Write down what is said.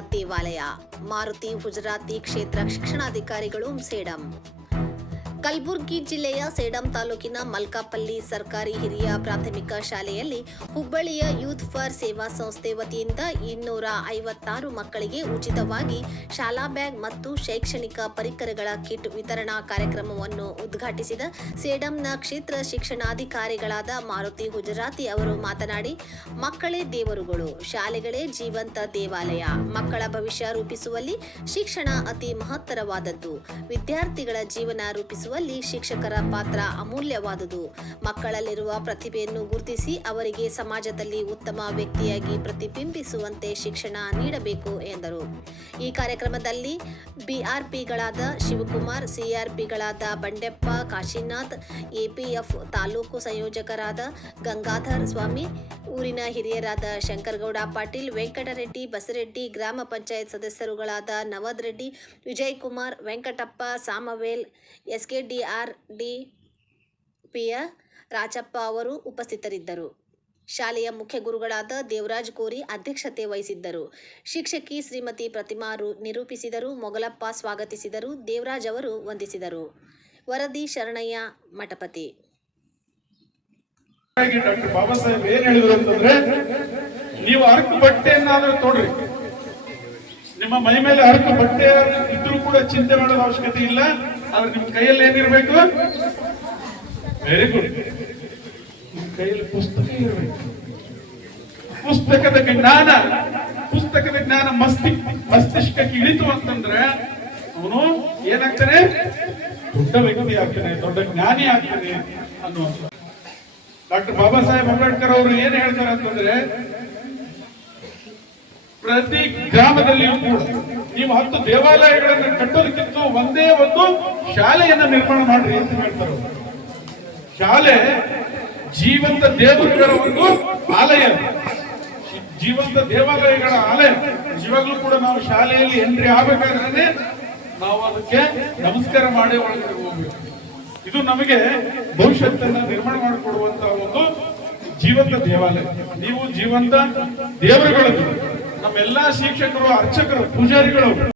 ದೇವಾಲಯ ಮಾರುತಿ ಗುಜರಾತಿ ಕ್ಷೇತ್ರ ಶಿಕ್ಷಣಾಧಿಕಾರಿಗಳು ಸೇಡಂ. ಕಲಬುರಗಿ ಜಿಲ್ಲೆಯ ಸೇಡಂ ತಾಲೂಕಿನ ಮಲ್ಕಾಪಲ್ಲಿ ಸರ್ಕಾರಿ ಹಿರಿಯ ಪ್ರಾಥಮಿಕ ಶಾಲೆಯಲ್ಲಿ ಹುಬ್ಬಳ್ಳಿಯ ಯೂತ್ ಫಾರ್ ಸೇವಾ ಸಂಸ್ಥೆ ವತಿಯಿಂದ ಇನ್ನೂರ ಐವತ್ತಾರು ಮಕ್ಕಳಿಗೆ ಉಚಿತವಾಗಿ ಶಾಲಾ ಬ್ಯಾಗ್ ಮತ್ತು ಶೈಕ್ಷಣಿಕ ಪರಿಕರಗಳ ಕಿಟ್ ವಿತರಣಾ ಕಾರ್ಯಕ್ರಮವನ್ನು ಉದ್ಘಾಟಿಸಿದ ಸೇಡಂನ ಕ್ಷೇತ್ರ ಶಿಕ್ಷಣಾಧಿಕಾರಿಗಳಾದ ಮಾರುತಿ ಗುಜರಾತಿ ಅವರು ಮಾತನಾಡಿ, ಮಕ್ಕಳೇ ದೇವರುಗಳು, ಶಾಲೆಗಳೇ ಜೀವಂತ ದೇವಾಲಯ, ಮಕ್ಕಳ ಭವಿಷ್ಯ ರೂಪಿಸುವಲ್ಲಿ ಶಿಕ್ಷಣ ಅತಿ ಮಹತ್ತರವಾದದ್ದು. ವಿದ್ಯಾರ್ಥಿಗಳ ಜೀವನ ರೂಪಿಸುವಲ್ಲಿ ಶಿಕ್ಷಕರ ಪಾತ್ರ ಅಮೂಲ್ಯವಾದುದು. ಮಕ್ಕಳಲ್ಲಿರುವ ಪ್ರತಿಭೆಯನ್ನು ಗುರುತಿಸಿ ಅವರಿಗೆ ಸಮಾಜದಲ್ಲಿ ಉತ್ತಮ ವ್ಯಕ್ತಿಯಾಗಿ ಪ್ರತಿಬಿಂಬಿಸುವಂತೆ ಶಿಕ್ಷಣ ನೀಡಬೇಕು ಎಂದರು. ಈ ಕಾರ್ಯಕ್ರಮದಲ್ಲಿ ಬಿಆರ್ಪಿಗಳಾದ ಶಿವಕುಮಾರ್, ಸಿಆರ್ಪಿಗಳಾದ ಬಂಡೆಪ್ಪ, ಕಾಶಿನಾಥ್, ಎಪಿಎಫ್ ತಾಲೂಕು ಸಂಯೋಜಕರಾದ ಗಂಗಾಧರ್ ಸ್ವಾಮಿ, ಊರಿನ ಹಿರಿಯರಾದ ಶಂಕರಗೌಡ ಪಾಟೀಲ್, ವೆಂಕಟರೆಡ್ಡಿ, ಬಸರೆಡ್ಡಿ ಗ್ರಾಮ panchayat ಸದಸ್ಯರುಗಳಾದ Navad Reddy, Vijay Kumar, Venkatappa, Samuel SKDR D ಪಿಯ ರಾಜಪ್ಪ ಅವರು ಉಪಸ್ಥಿತರಿದ್ದರು. ಶಾಲೆಯ ಮುಖ್ಯ ಗುರುಗಳಾದ ದೇವರಾಜ್ ಕೋರಿ ಅಧ್ಯಕ್ಷತೆ ವಹಿಸಿದ್ದರು. ಶಿಕ್ಷಕಿ ಶ್ರೀಮತಿ ಪ್ರತಿಮಾ ನಿರೂಪಿಸಿದರು ಮೊಗಲಪ್ಪ ಸ್ವಾಗತಿಸಿದರು, ದೇವರಾಜ್ ಅವರು ವಂದಿಸಿದರು. ವರದಿ ಶರಣಯ್ಯ, ಮಠಪತಿ. ಬಾಬಾ ಸಾಹೇಬ್ ಅಂತಂದ್ರೆ, ನೀವು ಅರ್ಕ ಬಟ್ಟೆಯನ್ನಾದ್ರೂ ತೊಡ್ರಿ. ನಿಮ್ಮ ಮೈ ಮೇಲೆ ಅರ್ಕ ಬಟ್ಟೆ ಇದ್ರೂ ಕೂಡ ಚಿಂತೆ ಮಾಡುವ ಅವಶ್ಯಕತೆ ಇಲ್ಲ. ಆದ್ರೆ ನಿಮ್ ಕೈಯಲ್ಲಿ ಏನಿರ್ಬೇಕು? ವೆರಿ ಗುಡ್ ನಿಮ್ ಕೈಯಲ್ಲಿ ಪುಸ್ತಕ ಇರಬೇಕು. ಪುಸ್ತಕದ ಜ್ಞಾನ ಪುಸ್ತಕದ ಜ್ಞಾನ ಮಸ್ತಿ, ಮಸ್ತಿಷ್ಕಕ್ಕೆ ಇಳಿತು ಅಂತಂದ್ರೆ ಅವನು ಏನಾಗ್ತಾನೆ? ದೊಡ್ಡ ವ್ಯಕ್ತಿ ಆಗ್ತಾನೆ, ದೊಡ್ಡ ಜ್ಞಾನಿ ಆಗ್ತಾನೆ ಅನ್ನುವಂಥ ಡಾಕ್ಟರ್ ಬಾಬಾ ಸಾಹೇಬ್ ಅಂಬೇಡ್ಕರ್ ಅವರು ಏನ್ ಹೇಳ್ತಾರೆ ಅಂತಂದ್ರೆ, ಪ್ರತಿ ಗ್ರಾಮದಲ್ಲಿಯೂ ಕೂಡ ನೀವು ಹತ್ತು ದೇವಾಲಯಗಳನ್ನು ಕಟ್ಟೋದಕ್ಕಿಂತ ಒಂದೇ ಒಂದು ಶಾಲೆಯನ್ನ ನಿರ್ಮಾಣ ಮಾಡ್ರಿ ಅಂತ ಹೇಳ್ತಾರೆ ಶಾಲೆ ಜೀವಂತ ದೇವರುಗಳ ಒಂದು ಆಲಯ ಜೀವಂತ ದೇವಾಲಯಗಳ ಆಲಯ. ನಿಜವಾಗ್ಲೂ ಕೂಡ ನಾವು ಶಾಲೆಯಲ್ಲಿ ಎಂಟ್ರಿ ಆಗ್ಬೇಕಾದ್ರೆ ನಾವು ಅದಕ್ಕೆ ನಮಸ್ಕಾರ ಮಾಡಿ ಒಳಗಡೆ ಹೋಗ್ಬೇಕು. ಇದು ನಮಗೆ ಭವಿಷ್ಯತ್ತನ್ನ ನಿರ್ಮಾಣ ಮಾಡಿಕೊಡುವಂತ ಒಂದು ಜೀವಂತ ದೇವಾಲಯ. ನೀವು ಜೀವಂತ ದೇವರುಗಳು ನಮ್ಮೆಲ್ಲಾ ಶಿಕ್ಷಕರು, ಅರ್ಚಕರು, ಪೂಜಾರಿಗಳು.